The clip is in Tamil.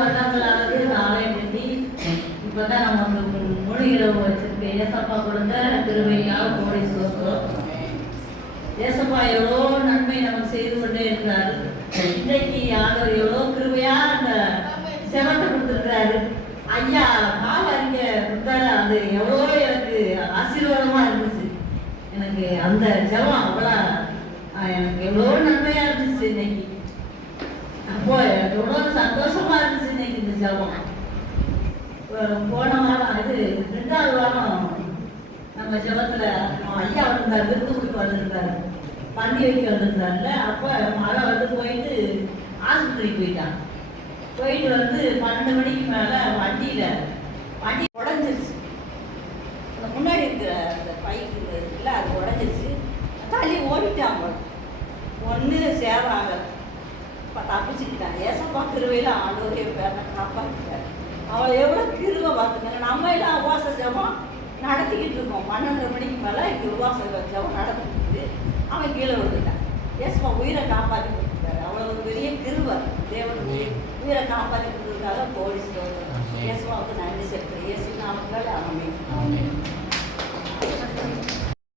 வருடங்களாவது இந்த ஆலயம் கட்டி இப்பதான் நமக்கு முழு இரவு வச்சிருக்க ஏசப்பா கொடுத்த திருவையாக கோடி சோத்திரம். ஏசப்பா எவ்வளோ நன்மை நமக்கு செய்து கொண்டே இருக்கிறாரு. இன்றைக்கு யாரும் எவ்வளோ கிருபையா அந்த செவத்தை கொடுத்துருக்கிறாரு. ஐயா பாவ அறிக்கை கொடுத்தாரு. அது எவ்வளோ எனக்கு ஆசீர்வாதமா இருந்துச்சு. எனக்கு அந்த ஜெபம் அவ்வளோ எனக்கு எவ்வளோ நன்மையா இருந்துச்சு. இன்னைக்கு அப்போ எனக்கு எவ்வளோ சந்தோஷமா இருந்துச்சு இன்னைக்கு இந்த ஜெபம். போன வாரம் இது 2வது வாரம் நம்ம ஜெபத்துல ஐயா வந்திருந்தாரு, விருந்து கொடுத்து வந்திருந்தாரு, பண்டி வைக்க வந்திருந்தாருல. அப்போ மழை வந்து போயிட்டு ஆஸ்பத்திரிக்கு போயிட்டான். போயிட்டு வந்து 12 மணிக்கு மேலே வண்டி உடஞ்சிருச்சு. அந்த முன்னாடி இருக்கிற அந்த பைக்கு இருக்குல்ல அது உடஞ்சிருச்சு. தள்ளி ஓடிட்டாங்க. ஒன்று சேவை ஆகலை. தப்பிச்சுக்கிட்டாங்க. ஏசப்பா கிருவையில் ஆண்டோரைய பேரை காப்பாற்றிட்டார். அவளை எவ்வளோ கிருவை பார்த்துக்காங்க. நம்ம எல்லாம் உபவாச ஜபம் நடத்திக்கிட்டு இருக்கோம். 12 மணிக்கு மேலே இங்கே உபவாச ஜபம் நடந்துக்கிட்டு அவன் கீழே விழுந்துட்டான். ஏசப்பா உயிரை காப்பாற்றி கொடுத்துட்டாரு. அவ்வளோ ஒரு பெரிய கிருவை. தேவன் உயிரை காப்பாற்றி கொடுத்ததுக்காக கோடி ஸ்தோத்திரம். இயேசுவாவுக்கு நன்றி செலுத்துகிறேன். இயேசு நாமத்தால் ஆமென்.